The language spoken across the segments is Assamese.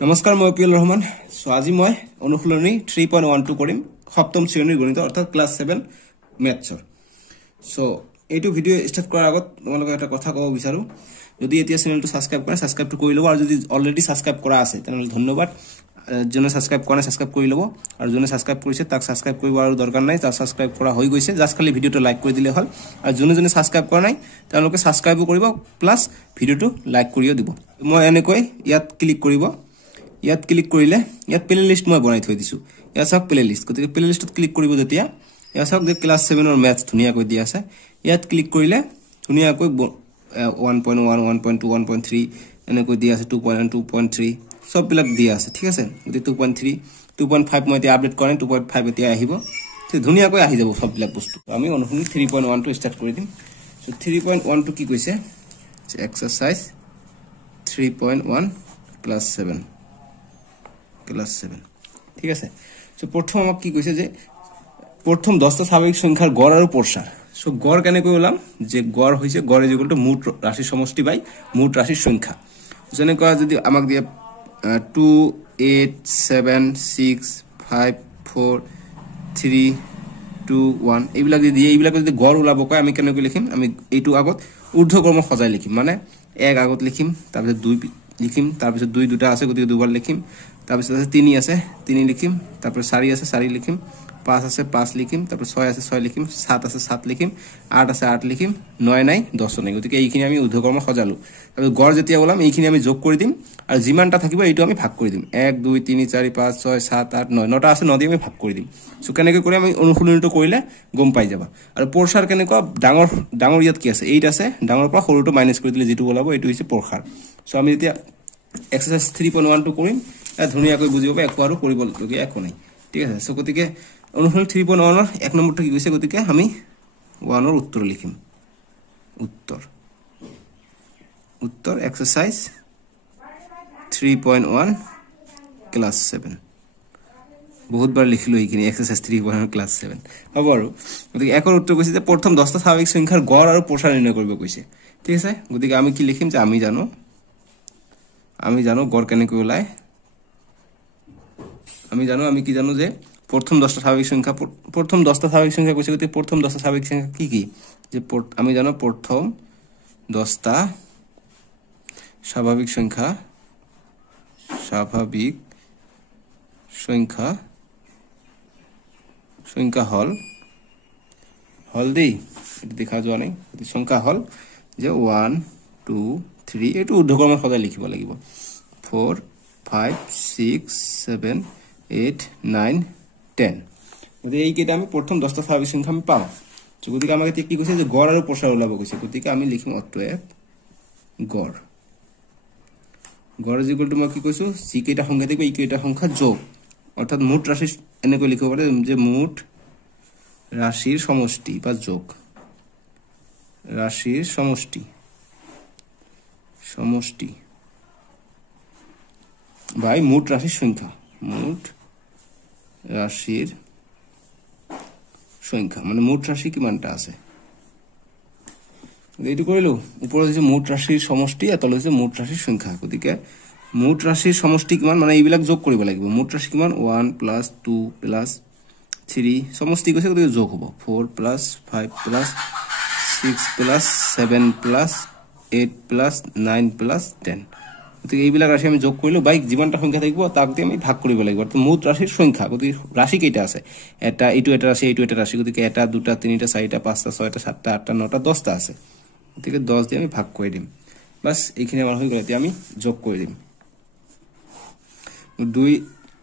নমস্কাৰ মই পিএল ৰহমান সো আজি মই অনুশীলনী 3.12 কৰিম সপ্তম শ্ৰেণীৰ গণিত অৰ্থাৎ ক্লাস 7 ম্যাথছৰ সো এইটো ভিডিও স্টাৰ্ট কৰাৰ আগত তোমালোকক এটা কথা ক'ব বিচাৰো যদি এতিয়া চেনেলটো সাবস্ক্ৰাইব কৰা সাবস্ক্ৰাইবটো কৰি লব আৰু যদি অলৰেডি সাবস্ক্ৰাইব কৰা আছে তেনহলে ধন্যবাদ জনে সাবস্ক্ৰাইব কৰা সাবস্ক্ৰাইব কৰি লব আৰু জনে সাবস্ক্ৰাইব কৰিছে তাক সাবস্ক্ৰাইব কৰিব আৰু দৰকাৰ নাই তাৰ সাবস্ক্ৰাইব কৰা হৈ গৈছে জাস্ট খালি ভিডিওটো লাইক কৰি দিলে হল আৰু জনে সাবস্ক্ৰাইব কৰা নাই তেওঁলোকে সাবস্ক্ৰাইবও কৰিব প্লাস ভিডিওটো লাইক কৰিও দিব মই এনেকৈ ইয়াত ক্লিক কৰিব ইয়াত ক্লিক কৰিলে ইয়াত প্লেলিষ্ট মই বনাই থৈ দিছো ইয়াত সব প্লেলিষ্ট গতিকে প্লেলিষ্টত ক্লিক কৰিব যেতিয়া ইয়াত সব যে ক্লাস 7 ৰ ম্যাথছ ধুনিয়া কৈ দিয়া আছে ইয়াত ক্লিক কৰিলে ধুনিয়া কৈ 1.1 1.2 1.3 এনে কৈ দিয়া আছে 2.1 2.3 সব বিলাক দিয়া আছে ঠিক আছে গতি 2.3 2.5 মই এতিয়া আপডেট কৰিম 2.5 এতিয়া আহিব ঠিক ধুনিয়া কৈ আহি যাব সব বিলাক বস্তু আমি অনুসৰণ 3.1 টো স্টাৰ্ট কৰি দিম সো 3.1 টো কি কৈছে এক্সারসাইজ 3.1 ক্লাস 7 ক্লাস 7 ঠিক আছে সো প্রথম আমাক কি কইছে যে প্রথম 10টা স্বাভাবিক সংখ্যার গড় আর প্রসার সো গড় কেনে কই বললাম যে গড় হইছে গড় ইজ ইকুয়াল টু মোট রাশির সমষ্টি বাই মোট রাশির সংখ্যা জনে কয় যদি আমাক দিয়ে 2 8 7 6 5 4 3 2 1 এইবিলাক দিয়ে এইবিলাক যদি গড় উলাব কয় আমি কেনে কই লিখিম আমি এইটো আগত ঊর্ধ্বক্রম সজাই লিখিম মানে এক আগত লিখিম তারপর 2 লিখিম তারপর 2 দুটা আছে গতি দুবার লিখিম তারপর আছে 3 আছে 3 লিখিম তারপর 4 আছে 4 লিখিম 5 আছে 5 লিখিম তারপর 6 আছে 6 লিখিম 7 আছে 7 লিখিম 8 আছে 8 লিখিম 9 নাই 10 নাই গতিকে এইখিনি আমি ঊর্ধ্বক্রম সজালো তারপর গড় যেতিয়া বললাম এইখিনি আমি যোগ কৰি দিম আৰু যিমানটা থাকিব এইটো আমি ভাগ কৰি দিম 1 2 3 4 5 6 7 8 9 নটা আছে 9 দি আমি ভাগ কৰি দিম সো কেনেকৈ কৰি আমি অনুশীলনটো কৰিলে গম পাই যাবা আৰু প্ৰসাৰ কেনেকৈ ডাঙৰ ইয়াত কি আছে 8 আছে ডাঙৰ পৰা সৰুটো মাইনাস কৰি দিলে যেটো ওলাব এইটো হৈছে প্ৰসাৰ সো আমি এতিয়া এক্সাৰসাইজ 3.1 টো কৰিম ধুনিয়াকৈ বুজিব একো আৰু কৰিব লগিয়া একো নাই ঠিক আছে সো গতিকে অনুশীলন 3.1 ৰ এক নম্বৰটো কি কৈছে গতিকে আমি 1 ৰ উত্তৰ লিখিম উত্তৰ এক্সাৰসাইজ 3.1 ক্লাস 7 বহুত বাৰ লিখিলো এইখিনি এক্সাৰসাইজ 3.1 ক্লাস 7 হ'ব আৰু গতিকে একৰ উত্তৰ কৈছে যে প্ৰথম 10টা স্বাভাৱিক সংখ্যাৰ গড় আৰু প্ৰসাৰ নিৰ্ণয় কৰিব কৈছে ঠিক আছে গতিকে আমি কি লিখিম যে আমি জানো গড় কেনেকৈ ওলায় আমি কি জানো যে প্রথম 10টা স্বাভাবিক সংখ্যা কৈছে গতি প্রথম 10টা স্বাভাবিক সংখ্যা কি যে আমি জানো প্রথম 10টা স্বাভাবিক সংখ্যা হল দেই এটা দেখা যোৱা নাই সংখ্যা হল যে 1 2 3 এটো ঊৰ্ধ্বক্ৰম সদায় লিখিব লাগিব 4 5 6 7 8 9 10 গতি এই কেটা আমি প্ৰথম 10টা স্বাভাৱিক সংখ্যা আমি পাম গতিকে আমাক কি কৈছে যে গড় আৰু প্ৰসাৰ ওলাব কৈছে গতিকে আমি লিখিম অতএব গড় ইজ ইকুয়াল টু মই কি কৈছো সি কেটা সংখ্যা থাকিব এই কেটা সংখ্যা যোগ অৰ্থাৎ মোট ৰাশি এনেকৈ লিখিব পারে যে মোট রাশির সমষ্টি বা যোগ রাশির সমষ্টি বাই মোট রাশির সংখ্যা মানে মোট রাশি কিমানটা আছে এইটো কৰিলো ওপৰত হৈছে মোট ৰাশিৰ সমষ্টি আৰু তলত হৈছে মোট ৰাশিৰ সংখ্যা গতিকে মোট ৰাশিৰ সমষ্টি কিমান মানে এইবিলাক যোগ কৰিব লাগিব মোট ৰাশি কিমান 1 + 2 + 3 সমষ্টি কৈছে গতিকে যোগ হ'ব 4 + 5 + 6 + 7 + 8 + 9 + 10 গতিকে এইবিলাক ৰাশি আমি যোগ কৰিলো বাইক যিমানটা সংখ্যা থাকিব তাক দি আমি ভাগ কৰিব লাগিব অৰ্থাৎ মোট ৰাশিৰ সংখ্যা গতিকে ৰাশি কেইটা আছে এটা এইটো এটা ৰাশি গতিকে এটা দুটা তিনিটা চাৰিটা পাঁচটা ছয়টা সাতটা আঠটা নটা 10টা আছে গতিকে 10 দিয়ে আমি ভাগ কৰি দিম বাস এইখিনি আমাৰ হৈ গ'ল এতিয়া আমি যোগ কৰি দিম 2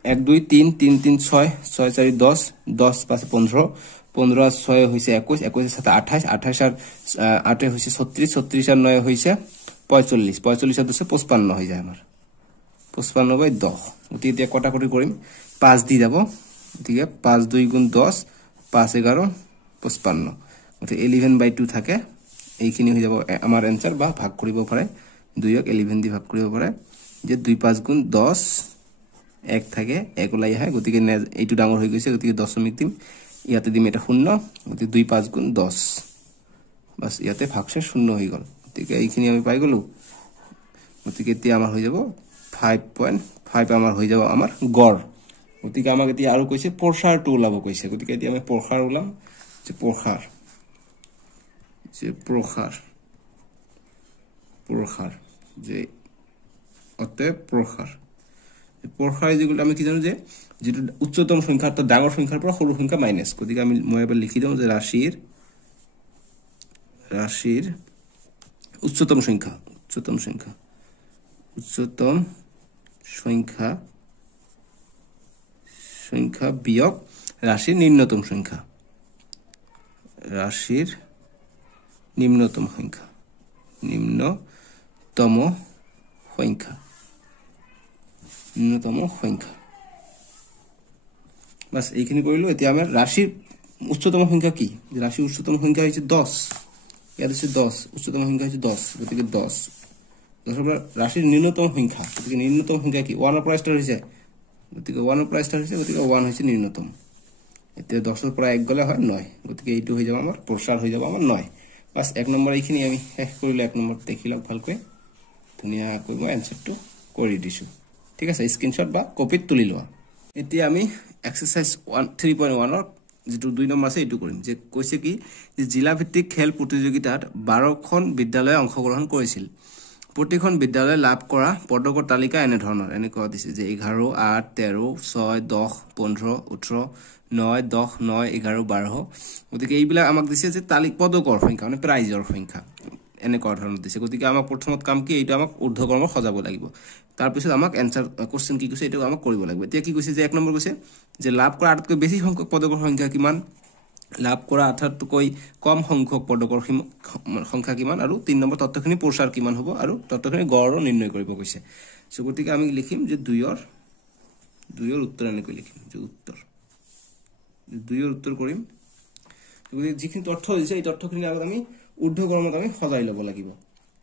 1 2 3 3 3 6 6 4 10 10 5 15 15 6 হৈছে 21 21 7 28 28 আর 8 হৈছে 36 36 আর 9 হৈছে 45 45 আর 2 55 হৈ যায় আমাৰ 55/10 গতি এতিয়া কটাকটি কৰিম 5 দি যাব গতিকে 5 2 গুণ 10 5 11 55 গতি 11/2 থাকে এইখিনি হৈ যাব আমাৰ आंसर বা ভাগ কৰিব পাৰে 2 ক 11 দি ভাগ কৰিব পাৰে যে 2 5 গুণ 10 এক থাকে এক ওলাই আহে গতিকে এইটো ডাঙৰ হৈ গৈছে গতিকে দশমিক দিম ইয়াতে দিম এটা শূন্য গতিকে 2 5 গুণ 10 বাস ইয়াতে ভাগশেষ শূন্য হৈ গল গতিকে এইখিনি আমি পাই গলো গতিকে এতিয়া আমাৰ হৈ যাব 5.5 আমাৰ হৈ যাব আমাৰ গড় গতিকে আমাক এতিয়া আৰু কৈছে প্ৰসাৰটো ওলাব কৈছে গতিকে এতিয়া আমি প্ৰসাৰ ওলাম যে প্ৰসাৰ যে অতে প্ৰসাৰ প্ৰসাৰ যেগুলো আমি কি জানো যে যেটো উচ্চতম সংখ্যা অৰ্থাৎ ডাঙৰ সংখ্যাৰ পৰা সৰু সংখ্যা মাইনাস গতিকে আমি মই এবাৰ লিখি দিওঁ যে ৰাশিৰ উচ্চতম সংখ্যা বিয়োগ ৰাশিৰ নিম্নতম সংখ্যা নিম্নতম সংখ্যা বাস এইখিনি কৰিলো এতিয়া আমাৰ ৰাশিৰ উচ্চতম সংখ্যা কি ৰাশিৰ উচ্চতম সংখ্যা হৈছে 10 ইয়াত আছে 10 উচ্চতম সংখ্যা হৈছে 10 গতিকে 10 10 পৰা ৰাশিৰ নিম্নতম সংখ্যা গতিকে নিম্নতম সংখ্যা কি 1 ৰ পৰা ষ্টাৰ্ট হৈছে গতিকে 1 ৰ পৰা ষ্টাৰ্ট হৈছে গতিকে 1 হৈছে নিম্নতম এতিয়া 10 ৰ পৰা 1 গলে হয় 9 গতিকে এইটো হৈ যাব আমাৰ প্ৰসাৰ হৈ যাব আমাৰ 9 বাস 1 নম্বৰ এইখিনি আমি শেষ কৰিলে 1 নম্বৰ দেখিলাম ভালকৈ ধুনিয়াকৈ মই এনসাৰটো কৰি দিছো ঠিক আছে স্ক্ৰিনশট বা কপিত তুলি লোৱা এতিয়া আমি এক্সাৰসাইজ 3.1 ৰ যেটো 2 নম্বৰ আছে এটো কৰিম যে কৈছে কি যে জিলা ভিত্তিক খেল প্ৰতিযোগিতাত 12খন বিদ্যালয়ে অংশগ্ৰহণ কৰিছিল প্ৰতিখন বিদ্যালয়ে লাভ কৰা পদকৰ তালিকা এনে ধৰণৰ এনে কোৱা দিছে যে 11 8 13 6 10 15 18 9 10 9 11 12 গতিকে এইবিলাক আমাক দিছে যে তালিকা পদকৰ সংখ্যা মানে প্ৰাইজৰ সংখ্যা এনে কোৱা ধৰণৰ দিছে গতিকে আমাক প্ৰথমত কাম কি এইটো আমাক ঊৰ্ধ্বক্ৰম সজাব লাগিব তাৰ পিছত আমাক এনসাৰ কোশ্চেন কি কৈছে এটো আমাক কৰিব লাগিব এতিয়া কি কৈছে যে 1 নম্বৰ কৈছে যে লাভ কৰা আটাইতকৈ বেছি সংখ্যক পদকৰ সংখ্যা কিমান লাভ কৰা আটাইতকৈ কম সংখ্যক পদকৰ সংখ্যা কিমান আৰু 3 নম্বৰ তথ্যখিনি প্ৰসাৰ কিমান হ'ব আৰু তথ্যখিনি গড় নিৰ্ণয় কৰিব কৈছে সো গতিকে আমি লিখিম যে 2 ৰ উত্তৰ এনেকৈ লিখিম যে উত্তৰ 2 ৰ উত্তৰ কৰিম গতিকে যিখিনি তথ্য দিছে এই তথ্যখিনি আগত আমি ঊৰ্ধ্বক্ৰমত আমি সজাই ল'ব লাগিব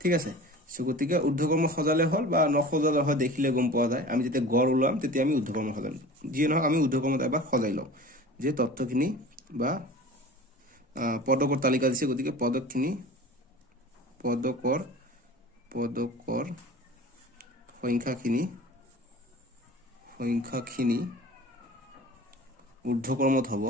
ঠিক আছে সো গতিকে ঊৰ্ধ্বক্ৰম সজালে হল বা নসজালে হয় দেখিলে গম পোৱা যায় আমি যেতিয়া গড় ওলাম তেতিয়া আমি ঊৰ্ধ্বক্ৰম সজাম যি নহয় আমি ঊৰ্ধ্বক্ৰমত এবাৰ সজাই লওঁ যে তথ্যখিনি বা পদকৰ তালিকা দিছে গতিকে পদকখিনি পদকৰ সংখ্যাখিনি ঊৰ্ধ্বক্ৰমত হ'ব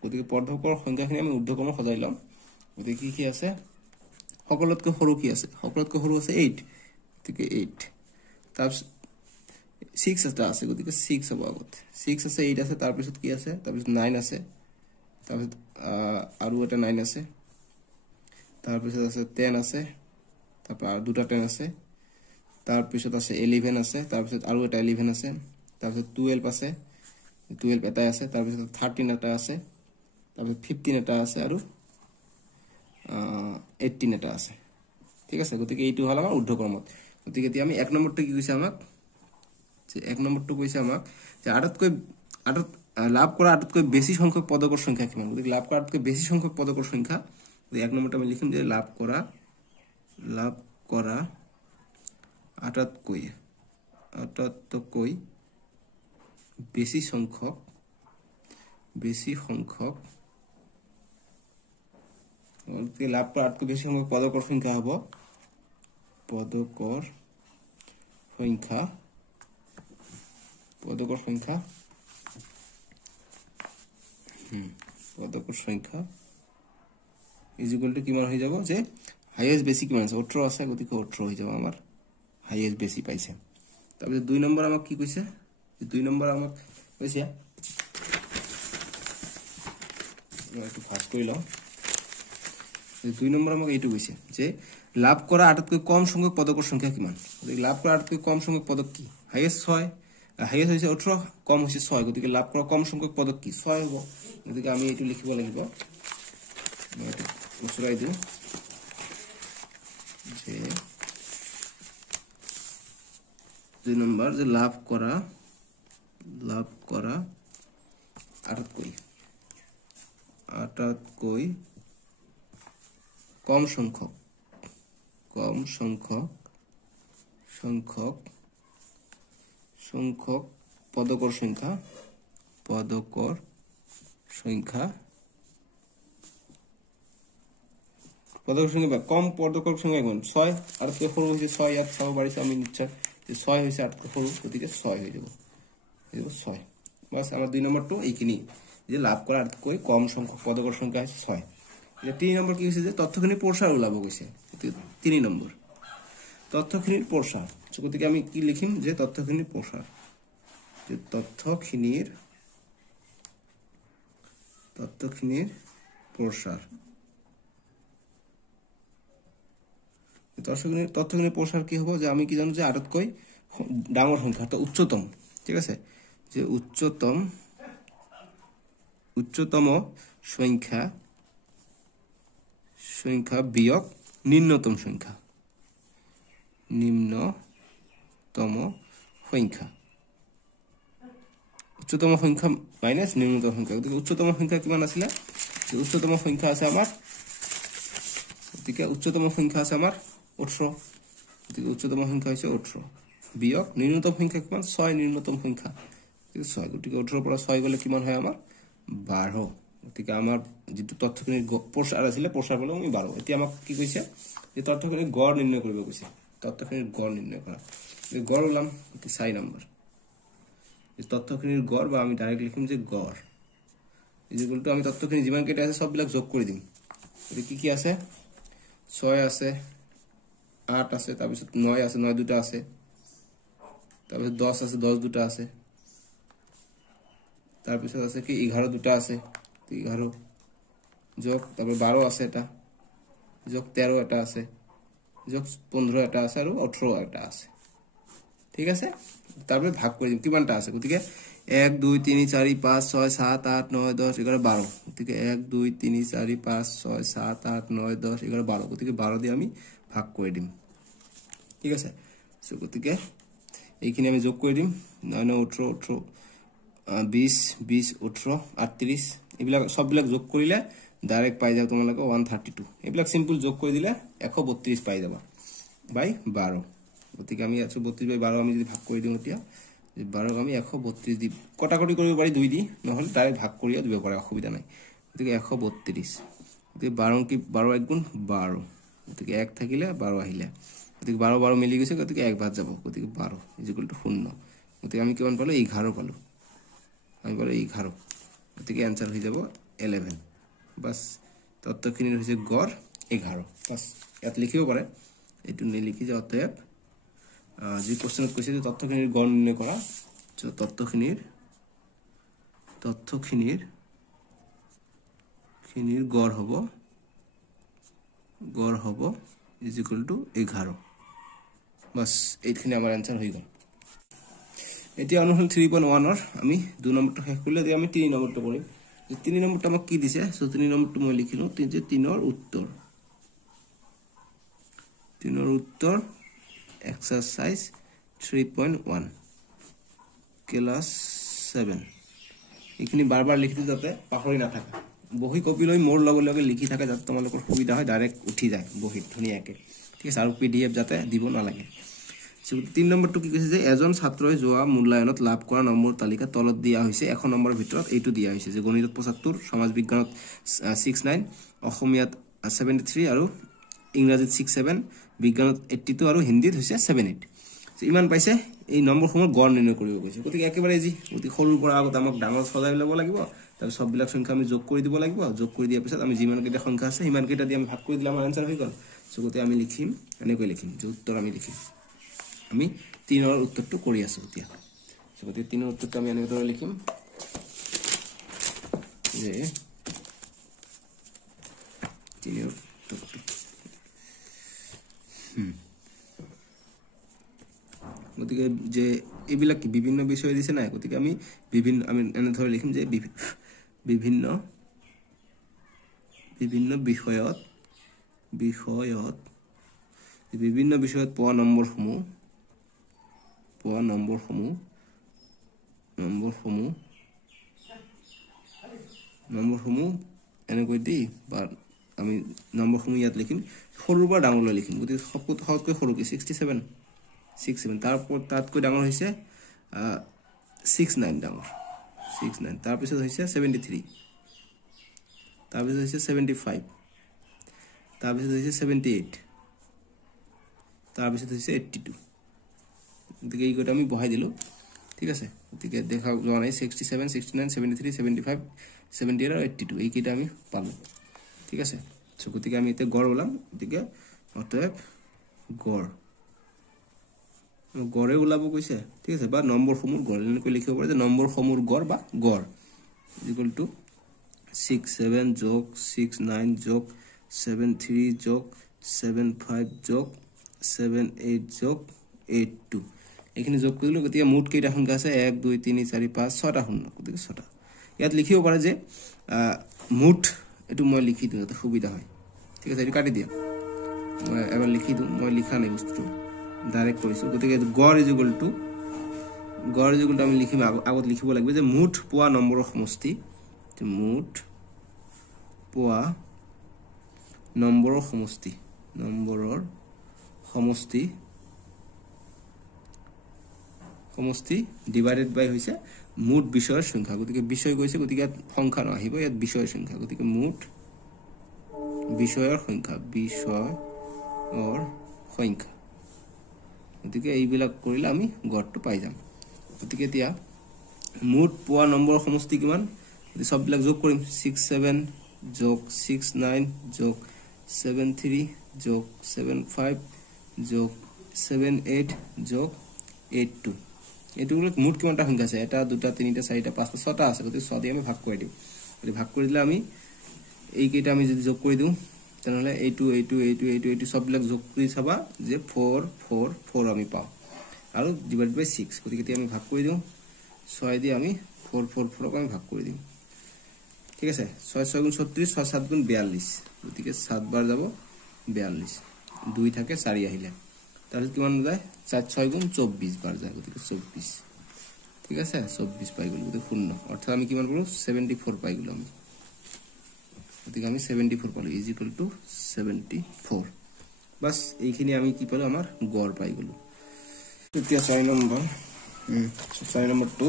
গতিকে পদকৰ সংখ্যাখিনি আমি ঊৰ্ধ্বক্ৰমত সজাই লম গতিকে কি আছে সকলোতকৈ সৰু কি আছে সকলোতকৈ সৰু আছে 8 গতিকে 8 তাৰপিছত 6 এটা আছে গতিকে 6 হ'ব আগত 6 আছে 8 আছে তাৰ পিছত কি আছে তাৰ পিছত 9 আছে তাৰ পিছত আৰু এটা 9 আছে তাৰ পিছত আছে 10 আছে তাৰ পৰা আৰু দুটা 10 আছে তাৰ পিছত আছে 11 আছে তাৰ পিছত আৰু এটা 11 আছে তাৰ পিছত 12 আছে 12 এটা আছে তাৰ পিছত 13 এটা আছে তাৰ পিছত 15 এটা আছে আৰু 18 এটা আছে ঠিক আছে গতিকে এইটো হল আমাৰ ঊৰ্ধ্বক্ৰমত গতিকে এতিয়া আমি 1 নম্বৰটো কি কৈছে আমাক যে 1 নম্বৰটো কৈছে আমাক যে লাভ কৰা আটাইতকৈ বেছি সংখ্যক পদকৰ সংখ্যা কিমান গতিকে লাভ কৰা আটাইতকৈ বেছি সংখ্যক পদকৰ সংখ্যা 1 নম্বৰটো আমি লিখিম যে লাভ কৰা আটাইতকৈ বেছি সংখ্যক লাভ কৰা আটাইতকৈ বেছি সংখ্যক পদকৰ সংখ্যা হ'ব পদকৰ সংখ্যা ইজ ইকুয়াল টু কিমান হৈ যাব যে হাইয়েস্ট বেছি কিমান আছে 18 আছে গতিকে 18 হৈ যাব আমাৰ হাইয়েস্ট বেছি পাইছে তাৰপিছত 2 নম্বৰ আমাক কি কৈছে 2 নম্বৰ আমাক কৈছে এইটো ফাস্ট কৰি লওঁ 2 নম্বৰ আমাক এইটো কৈছে যে লাভ কৰা আটাইতকৈ কম সংখ্যক পদকৰ সংখ্যা কিমান গতিকে লাভ কৰা আটাইতকৈ কম সংখ্যক পদক কি হাইয়েস্ট 6 হাইয়েস্ট হৈছে 18 কম হৈছে 6 গতিকে লাভ কৰা কম সংখ্যক পদক কি 6 হ'ব গতিকে আমি এইটো লিখিব লাগিব মই এইটো উছৰাই দিওঁ যে 2 নম্বৰ যে লাভ কৰা আটাইতকৈ কম সংখ্যক পদকৰ সংখ্যা পদকৰ সংখ্যা কম পদকৰ সংখ্যা কোন 6 আৰু তে সৰু হৈছে 6 ইয়াত চাব পাৰিছো আমি নিশ্চয় যে 6 হৈছে আটকৈ সৰু গতিকে 6 হৈ যাব 6 বাস আমাৰ 2 নম্বৰটো এইখিনি যে লাভ কৰা আটকৈ কম সংখ্যক পদকৰ সংখ্যা আছে 6 এটা 3 নম্বৰ কি হৈছে যে তথ্যখিনি প্ৰসাৰ ওলাব গৈছে 3 নম্বৰ তথ্যখিনিৰ প্ৰসাৰ গতিকে আমি কি লিখিম যে তথ্যখিনিৰ প্ৰসাৰ যে তথ্যখিনিৰ প্ৰসাৰ তথ্যখিনিৰ প্ৰসাৰ কি হ'ব যে আমি কি জানো যে আটাইতকৈ ডাঙৰ সংখ্যা তো উচ্চতম ঠিক আছে যে উচ্চতম সংখ্যা বিয়োগ নিম্নতম সংখ্যা উচ্চতম সংখ্যা মাইনাস নিম্নতম সংখ্যা গতিকে উচ্চতম সংখ্যা কিমান আছিল উচ্চতম সংখ্যা আছে আমাৰ গতিকে উচ্চতম সংখ্যা আছে আমাৰ 18 গতিকে উচ্চতম সংখ্যা হৈছে 18 বিয়োগ নিম্নতম সংখ্যা কিমান 6 নিম্নতম সংখ্যা 6 গতিকে 18 পৰা 6 গলে কিমান হয় আমাৰ 12 গতিকে আমাৰ যেটো তথ্যখিনি প্ৰসাৰ আছিল প্ৰসাৰ বলে আমি 12 এতিয়া আমাক কি কৈছে যে তথ্যখিনি গড় নিৰ্ণয় কৰিব কৈছে তথ্যখিনিৰ গড় নিৰ্ণয় কৰা এই গড় উলাম 4 নম্বৰ এই তথ্যখিনিৰ গড় বা আমি ডাইৰেক্ট লিখিম যে গড় ইকুয়াল টু আমি তথ্যখিনি যিমান কেইটা আছে সব বিলাক যোগ কৰি দিম গতিকে কি আছে 6 আছে 8 আছে তাৰ পিছত 9 আছে 9 দুটা আছে তাৰ পিছত 10 আছে 10 দুটা আছে তাৰ পিছত আছে কি 11 দুটা আছে 11 যোগ তারপর 12 আছে এটা যোগ 13 এটা আছে যোগ 15 এটা আছে আৰু 18 এটা আছে ঠিক আছে তাৰপৰে ভাগ কৰি দিম কিমানটা আছে গতিকে 1 2 3 4 5 6 7 8 9 10 11 12 গতিকে 1 2 3 4 5 6 7 8 9 10 11 12 গতিকে 12 দিয়ে আমি ভাগ কৰি দিম ঠিক আছে সো গতিকে এইখিনি আমি যোগ কৰি দিম 9 9 18 18 20 20 18 38 এইবিলাক সববিলাক যোগ কৰিলে ডাইৰেক্ট পাই যাব তোমালোকে 132 এইবিলাক সিম্পল যোগ কৰি দিলে 132 পাই যাবা বাই 12 গতিকে আমি 132 বাই 12 আমি যদি ভাগ কৰি দিম এতিয়া 12 আমি 132 দি কটাকটি কৰিব পাৰি 2 দি নহলে ডাইৰেক্ট ভাগ কৰিয়া দিব পাৰে অসুবিধা নাই গতিকে 132 গতিকে 12 কি 12 এক গুণ 12 গতিকে 1 থাকিলে 12 আহিলে গতিকে 12 12 মিলি গৈছে গতিকে 1 ভাগ যাব গতিকে 12 0 গতিকে আমি কিমান পালো 11 পালো আমি পালো 11 গতিকে आंसर হৈ যাব 11 বাস তথ্যখিনিৰ হৈছে গড় 11 বাস ইয়াত লিখিব পাৰে এটো নে লিখি যে অতএব যি কোশ্চেনত কৈছে যে তথ্যখিনিৰ গড় নিৰ্ণয় কৰা যে তথ্যখিনিৰ গড় হ'ব = 11 বাস এইখিনি আমাৰ आंसर হৈ গল এতিয়া অনুশীলন 3.1 ৰ আমি 2 নম্বৰটো শেষ কৰিলে যে আমি 3 নম্বৰটো কৰিম যে 3 নম্বৰটো আমাক কি দিছে সো 3 নম্বৰটো মই লিখিলো যে 3 ৰ উত্তৰ এক্সাৰসাইজ 3.1 ক্লাস 7 এইখিনি বাৰবাৰ লিখি যাতে পাহৰি না থাকে বহি কপি লৈ মোৰ লগে লিখি থাকে যাতে তোমালোকৰ সুবিধা হয় ডাইৰেক্ট উঠি যায় বহি ধুনিয়াকে ঠিক আছে আৰু পিডিএফ যাতে দিব না লাগে 3 নম্বৰটো কি কৈছে যে এজন ছাত্ৰই যোৱা মূল্যায়নত লাভ কৰা নম্বৰ তালিকা তলত দিয়া হৈছে 1 নম্বৰৰ ভিতৰত এইটো দিয়া হৈছে যে গণিতত 75 সমাজ বিজ্ঞানত 69 অসমীয়াত 73 আৰু ইংৰাজীত 67 বিজ্ঞানত 82 আৰু হিন্দীত হৈছে 78 ইমান পাইছে এই নম্বৰসমূহৰ গড় নিৰ্ণয় কৰিব কৈছে গতিকে একেবাৰে যি অতি সৰুৰ পৰা আগত আমাক ডাঙৰ সজাই ল'ব লাগিব তাৰ সববিলাক সংখ্যা আমি যোগ কৰি দিব লাগিব যোগ কৰি দিয়াৰ পিছত আমি যিমান কেইটা সংখ্যা আছে ইমান কেইটা দি আমি ভাগ কৰি দিলে আমাৰ आंसर হৈ গল সো গতি আমি লিখিম এনেকৈ লিখিম যে উত্তৰ আমি লিখিম আমি 3 ৰ উত্তৰটো কৰি আছো এতিয়া সো গতি 3 ৰ উত্তৰটো আমি এনেকৈ লিখিম যে 3 ৰ উত্তৰটো গতিকে যে এইবিলাক বিভিন্ন বিষয় দিছে না গতিকে আমি এনে ধৰে লিখিম যে বিভিন্ন বিষয়ত পোৱা নম্বৰসমূহ এনেকৈ দি বা আমি নম্বৰসমূহ ইয়াত লিখিম সৰুৰ পৰা ডাঙৰলৈ লিখিম গতিকে সবতকৈ সৰু কি 67 তাৰপৰ তাতকৈ ডাঙৰ হৈছে 69 ডাঙৰ 69 তাৰ পিছত হৈছে 73 তাৰ পিছত হৈছে 75 তাৰপিছত হৈছে 78 তাৰপিছত হৈছে 82 গতিকে এই কোটা আমি বহাই দিলো ঠিক আছে গতিকে দেখা যোৱা নাই 67 69 73 75 78 আৰু 82 এই কিটা আমি পালো ঠিক আছে সো গতিকে আমি এতে গড় ওলাম গতিকে অতএব গড়ে ওলাব কৈছে ঠিক আছে বা নম্বৰ সমূহ গড় এনেকৈ লিখিব পাৰে যে নম্বৰ সমূহ গড় বা গড় ইকুয়াল টু 67 যোগ 69 যোগ 73 যোগ 75 যোগ 78 যোগ 82 এখানে যোগ কৰিলো গতিকে মুঠ কেইটা সংখ্যা আছে 1 2 3 4 5 6টা সংখ্যা গতিকে 6টা ইয়াত লিখিব পাৰে যে মুঠ এটো মই লিখি দিও এটা সুবিধা হয় ঠিক আছে এটো কাটি দিয়া মই এবাৰ লিখি দিও মই লিখা নাই বস্তুটো ডাইৰেক্ট কৰিছো গতিকে গড় ইজ ইকুয়াল টু আমি লিখিম আগত লিখিব লাগিব যে মুঠ পোৱা নম্বৰৰ সমষ্টি মুঠ পোৱা নম্বৰৰ সমষ্টি ডিভাইডেড বাই হৈছে মুঠ বিষয়ৰ সংখ্যা গতিকে বিষয় কৈছে গতিকে সংখ্যা নহইব ইয়াত বিষয়ৰ সংখ্যা গতিকে মুঠ বিষয়ৰ সংখ্যা গতিকে এইবিলাক কৰিলে আমি গড়টো পাই যাম গতিকে এতিয়া মুঠ পোৱা নম্বৰৰ সমষ্টি কিমান সববিলাক যোগ কৰিম 67 যোগ 69 যোগ 73 যোগ 75 যোগ 78 যোগ 82 এটুগুলো মুঠ কিমানটা সংখ্যা আছে এটা দুটা তিনিটা চাৰিটা পাঁচটা ছটা আছে গতিকে 6 দিয়ে আমি ভাগ কৰি দিম যদি ভাগ কৰি দিলে আমি এই কেইটা আমি যদি যোগ কৰি দিও তেনেহলে এইটো সববিলাক যোগ কৰি চাবা যে 4 আমি পাও আৰু ডিভাইড বাই 6 গতিকে আমি ভাগ কৰি দিও 6 দিয়ে আমি 4 আমি ভাগ কৰি দিম ঠিক আছে 6 6 গুণ 36 6 7 গুণ 42 গতিকে 7 বাৰ যাব 42 2 থাকে 4 আহিলে তাহলে কিমান যায় 4 6 গুণ 24 বাৰ যায় গতিকে 24 ঠিক আছে 24 পাই গলো গতিকে শূন্য অর্থাৎ আমি কিমান পালো 74 পাই গলো আমি গতিকে আমি 74 পালো ইজ ইকুয়াল টু 74 বাস এইখিনি আমি কি পালো আমাৰ গড় পাই গলো এতিয়া 6 নম্বৰ 2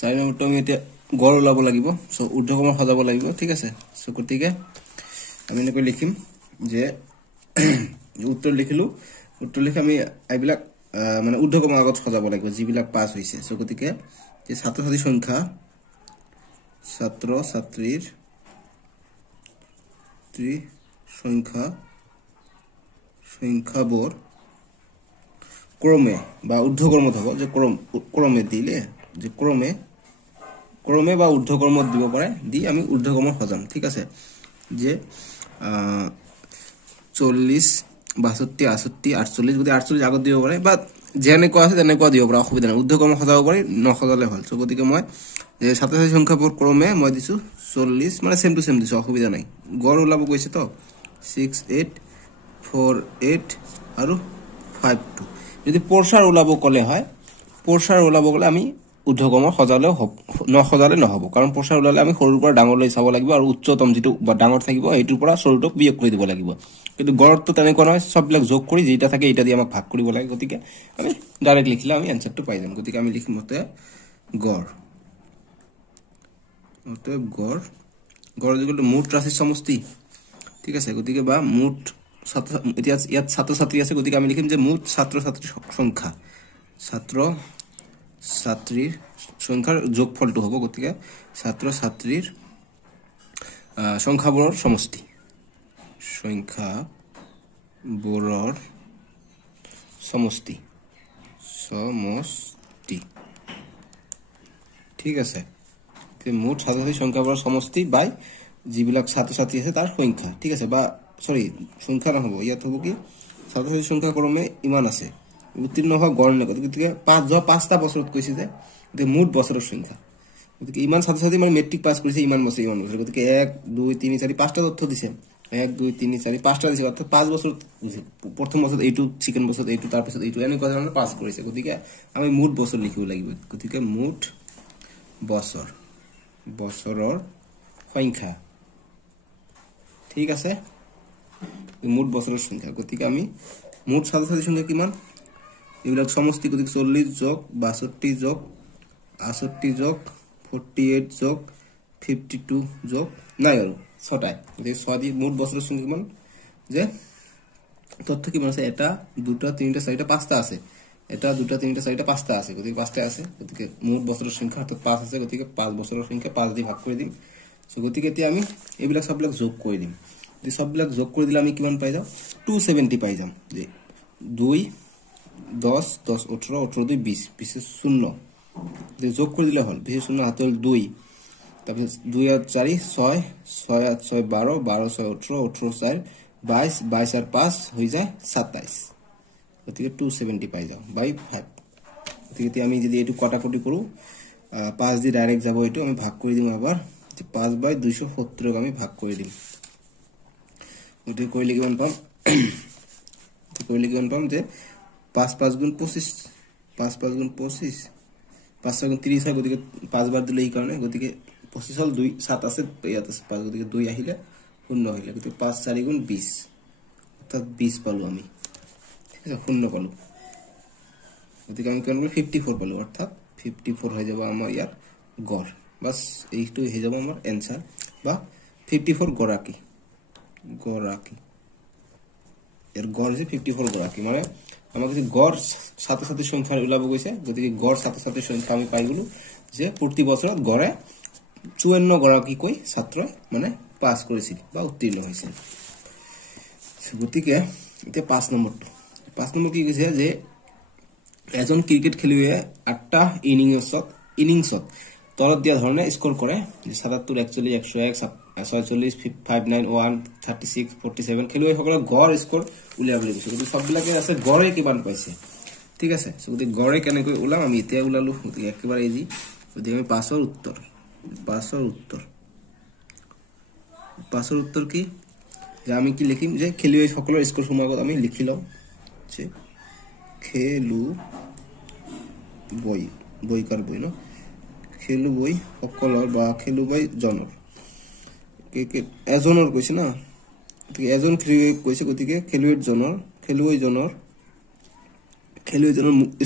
6 নম্বৰটো আমি এতিয়া গড় ওলাব লাগিব সো ঊৰ্ধ্বক্ৰম সজাব লাগিব ঠিক আছে সো গতিকে আমি এনেকৈ লিখিম যে উত্তৰ লিখিলো উত্তৰ লিখি আমি এইবিলাক মানে ঊৰ্ধ্বক্ৰম আগত সজাব লাগিব যিবিলাক পাস হৈছে সো গতিকে যে ছাত্ৰ ছাত্ৰীৰ সংখ্যাবোৰ ক্ৰমে বা ঊৰ্ধ্বক্ৰমত হ'ব যে ক্ৰমে দিলে যে ক্ৰমে বা ঊৰ্ধ্বক্ৰমত দিব পাৰে দি আমি ঊৰ্ধ্বক্ৰমত সজাম ঠিক আছে যে 40 62 68 48 যদি 48 আগত দিব পাৰে বা যেনেকুৱা আছে তেনেকুৱা দিব পাৰে অসুবিধা নাই ঊৰ্ধ্বক্ৰমত সজাব পাৰি নসজালে হ'ল সো গতিকে মই যে ছাত্ৰ সংখ্যাবোৰ ক্ৰমে মই দিছো 40 মানে সেম টু সেম দিছো অসুবিধা নাই গড় ওলাব কৈছে তো 68 48 আৰু 52 যদি পৰসাৰ ওলাব কলে হয় পৰসাৰ ওলাব গলে আমি ঊৰ্ধ্বক্ৰম সজালে নসজালে নহব কাৰণ পৰসাৰ ওলালে আমি সৰুৰ পৰা ডাঙৰলৈ চাব লাগিব আৰু উচ্চতম যেটো বা ডাঙৰ থাকিব এইটোৰ পৰা সৰুটোক বিয়োগ কৰি দিব লাগিব কিন্তু গড়টো তেনেকুৱা নহয় সববিলাক যোগ কৰি যেটা থাকে এটা দি আমাক ভাগ কৰিব লাগে গতিকে আমি ডাইৰেক্ট লিখিলে আমি আনসাৰটো পাই যাম গতিকে আমি লিখিম মতে গড় যেগুলো মুঠ ৰাশিৰ সমষ্টি ঠিক আছে গতিকে বা মুঠ এতিয়া ইয়াত ছাত্ৰ ছাত্ৰী আছে গতিকে আমি লিখিম যে মুঠ ছাত্ৰ ছাত্ৰীৰ সংখ্যাৰ যোগফলটো হ'ব গতিকে ছাত্ৰ ছাত্ৰীৰ সংখ্যাবোৰৰ সমষ্টি ঠিক আছে মুঠ ছাত্ৰ ছাত্ৰীৰ সংখ্যাবোৰৰ সমষ্টি বাই যিবিলাক ছাত্ৰ ছাত্ৰী আছে তাৰ সংখ্যা ঠিক আছে বা সৰি সংখ্যা নহব ইয়াত হ'ব কি ছাত্ৰ ছাত্ৰীৰ সংখ্যা ক্ৰমে ইমান আছে উত্তীৰ্ণ হোৱা গড় নাই গতিকে 5টা বছৰত কৈছে যে মুঠ বছৰৰ সংখ্যা গতিকে ইমান ছাত্ৰ ছাত্ৰী মানে মেট্ৰিক পাছ কৰিছে ইমান বছৰ গতিকে 1 2 3 4 5টা তথ্য দিছে 1 2 3 4 5টা দিছে অর্থাৎ 5 বছৰ প্ৰথম বছৰত এইটো সেকেন্ড বছৰত এইটো তাৰ পিছত এইটো এনেকুৱা ধৰণৰ পাছ কৰিছে গতিকে আমি মুঠ বছৰ লিখিব লাগিব গতিকে মুঠ বছৰৰ সংখ্যা ঠিক আছে মুঠ বছৰৰ সংখ্যা গতিকে আমি মুঠ ছাত্ৰ ছাত্ৰীৰ সংখ্যা কিমান এইবিলাক সমষ্টি গতিকে 40 যোগ 62 যোগ 68 যোগ 48 যোগ 52 যোগ নাই আৰু 6টাই গতিকে 6 দি মুঠ বছৰৰ সংখ্যা কিমান যে তথ্য কিমান আছে এটা দুটা তিনিটা চাৰিটা পাঁচটা আছে এটা দুটা তিনিটা চাৰিটা পাঁচটা আছে গতিকে পাঁচটা আছে গতিকে মুঠ বছৰৰ সংখ্যা অৰ্থাৎ 5 আছে গতিকে 5 বছৰৰ সংখ্যা 5 দি ভাগ কৰি দিম সো গতিকে এতিয়া আমি এইবিলাক সববিলাক যোগ কৰি দিম যদি সববিলাক যোগ কৰি দিলে আমি কিমান পাই যাম 270 পাই যাম যে 2 10 10 18 18 2 20 20 0 যে যোগ কৰি দিলে হল 20 0 হাতে হল 2 তারপর 2 আর 4 6 6 আর 6 12 12 6 18 18 4 22 22 আর 5 হয়ে যায় 27 গতিকে 270 পাই যাও বাই 5 গতিকে আমি যদি এটু কাটাকুটি করু 5 দি ডাইরেক্ট যাব এটু আমি ভাগ করে দিম আবার যে 5 বাই 270 আমি ভাগ করে দিম গতিকে কইলে কিমান পাম যে 5 5 গুণ 25 5 5 গুণ 25 5 গুণ 30 হয় গতিকে 5 বার দিলে এই কারণে গতিকে 25 হল 2 7 আছে ইয়াত আছে 5 গতিকে 2 আহিলে শূন্য হইলে গতিকে 5 4 গুণ 20 অর্থাৎ 20 পালো আমি ঠিক আছে শূন্য পালো গতিকে আমি কেন 54 পালো অর্থাৎ 54 হয়ে যাব আমার ইয়ার গড় বাস এইটো হয়ে যাব আমার आंसर বা 54 গড়াকি এর গড় যে 54 গড়াকি মানে আমাকে যে গড় সাথে সাথে সংখ্যা উলাব কইছে গতিকে গড় সাথে সাথে সংখ্যা আমি পাই গলো যে প্রতি বছর গড়ে 54 গড়াকি কই ছাত্র মানে পাস করেছিল বা উত্তীর্ণ হয়েছিল গতিকে এটা 5 নম্বর কি কইছে যে এজন ক্রিকেট খেলুৱে 8টা ইনিংছত তলত দিয়া ধৰণে স্কোৰ কৰে 77 41 101 46 591 36 47 খেলুৱৈ সকলৰ গড় স্কোৰ উলিয়াবলৈ গৈছে গতিকে সববিলাকে আছে গড়ে কিমান পাইছে ঠিক আছে গতিকে গড়ে কেনেকৈ উলাম আমি এতিয়া উলালো গতিকে একেবাৰে ইজি গতিকে আমি পাঁচৰ উত্তৰ কি যে আমি কি লিখিম যে খেলুৱৈ সকলৰ স্কোৰ সমাগত আমি লিখি লম যে খেলুৱৈ সকলৰ বা খেলুৱৈ জনৰ এজনৰ কৈছে না গতিকে এজন খেলুৱৈ কৈছে গতিকে খেলুৱৈ জনৰ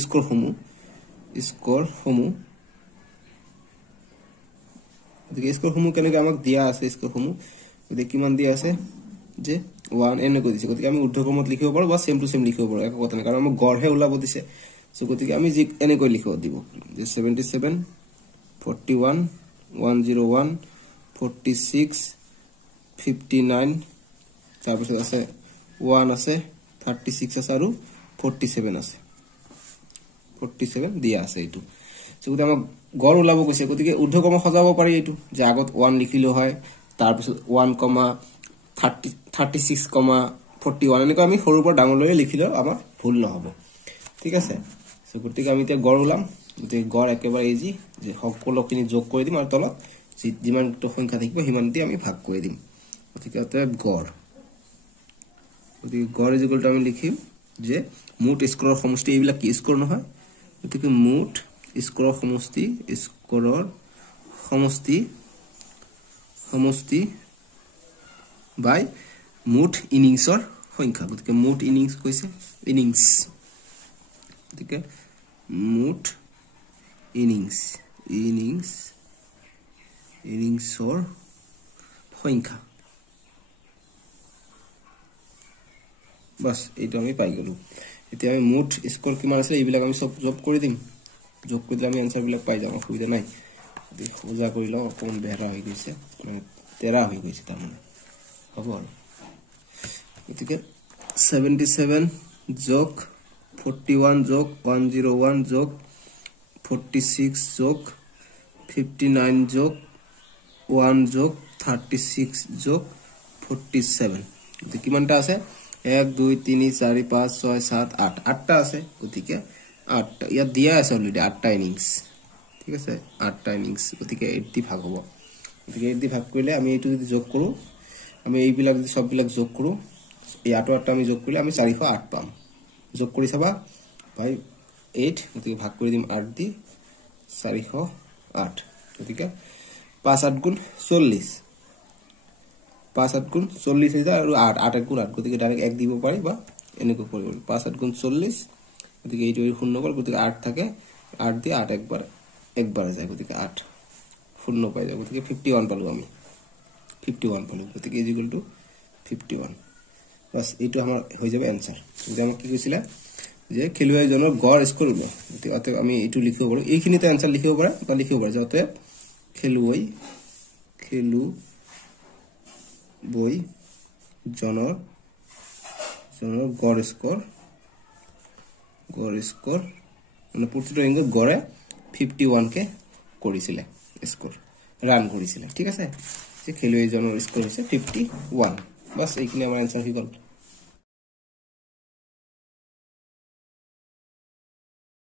স্কোৰ সমূহ গতিকে স্কোৰ সমূহ কেনেকৈ আমাক দিয়া আছে স্কোৰ সমূহ গতিকে কিমান দিয়া আছে যে 1 এনে কৈ দিছে গতিকে আমি ঊৰ্ধ্বক্ৰমত লিখিব পাৰো বা সেম টু সেম লিখিব পাৰো একো কথা নাই কাৰণ আমাক গড়হে উলাব দিছে সো গতিকে আমি যে এনে কৈ লিখিব দিব যে 77 41 101 46 59 তারপর আছে 1 আছে 36 আছে আৰু 47 আছে 47 দিয়া আছে এটো সো গতি আমাক গড় উলাব কৈছে গতিকে ঊৰ্ধ্বক্ৰম সজাব পাৰি এটো যে আগত 1 লিখিলো হয় তাৰপৰ 1, 36, 41 এনেকৈ আমি সৰুৰ পৰা ডাঙৰলৈ লিখিলে আমাৰ ভুল নহব ঠিক আছে সো গতিকে আমি এতিয়া গড় উলাম গতিকে গড় একেবাৰে ইজি যে সকলোখিনি যোগ কৰি দিম আৰু তলত যিমানটো সংখ্যা থাকিব হিমানটি আমি ভাগ কৰি দিম গতিকে এটা গড় ইকুয়ালটো আমি লিখিম যে মুঠ স্কোৰৰ সমষ্টি এইবিলাক কি স্কোৰ নহয় গতিকে মুঠ স্কোৰৰ সমষ্টি বাই মুঠ ইনিংছৰ সংখ্যা গতিকে মুঠ ইনিংছ কৈছে গতিকে মুঠ ইনিংছৰ সংখ্যা বাস এইটো আমি পাই গলো এতিয়া আমি মুঠ স্কোৰ কিমান আছে এইবিলাক আমি সব যোগ কৰি দিম যোগ কৰি দিলে আমি आंसर বিলাক পাই যাম অসুবিধা নাই খোজা কৰি লও কোন বেহৰা হৈ গৈছে মানে 13 হৈ গৈছে তাৰ মানে হ'ব আৰু গতিকে 77 যোগ 41 যোগ 101 যোগ 46 যোগ 59 যোগ 1 যোগ 36 যোগ 47 গতিকে কিমানটা আছে 1 2 3 4 5 6 7 8 8টা আছে গতিকে 8টা ইয়া দিয়া আছে অলরেডি 8টা ইনিংস ঠিক আছে 8টা ইনিংস গতিকে 8 দি ভাগ হ'ব গতিকে 8 দি ভাগ কৰিলে আমি এইটো যদি যোগ কৰো আমি এইবিলাক যদি সববিলাক যোগ কৰো এই 8টা আমি যোগ কৰিলে আমি 408 পাম যোগ কৰি চাবা ভাই 8 গতিকে ভাগ কৰি দিম 8 দি 408 গতিকে 5 8 গুণ 40 5 8 গুণ 40 হৈ যায় আৰু 8 8 গুণ 8 গতিকে ডাইৰেক্ট 1 দিব পাৰি বা এনেকৈ কৰিব 5 8 গুণ 40 গতিকে এইটো শূন্য গল গতিকে 8 থাকে 8 দি 8 একবাৰ যায় গতিকে 8 শূন্য পাই যাব গতিকে 51 পালো আমি 51 পালো গতিকে ইজ ইকুয়াল টু 51 বাস এইটো আমাৰ হৈ যাব आंसर যে আমাক কি কৈছিল যে খেলুৱৈজনৰ গড় স্কোৰ হ'ব গতিকে আমি এইটো লিখিব পাৰো এইখিনিতে आंसर লিখিব পাৰা বা লিখিব পাৰা যাতে খেলুৱৈজনৰ গড় স্কোৰ মানে প্ৰতিটো ইনিংত গড়ে 51 কে কৰিছিল স্কোৰ ৰান কৰিছিল ঠিক আছে যে খেলুৱৈজনৰ স্কোৰ হৈছে 51 বাস এইখিনি আমাৰ आंसर হৈ গ'ল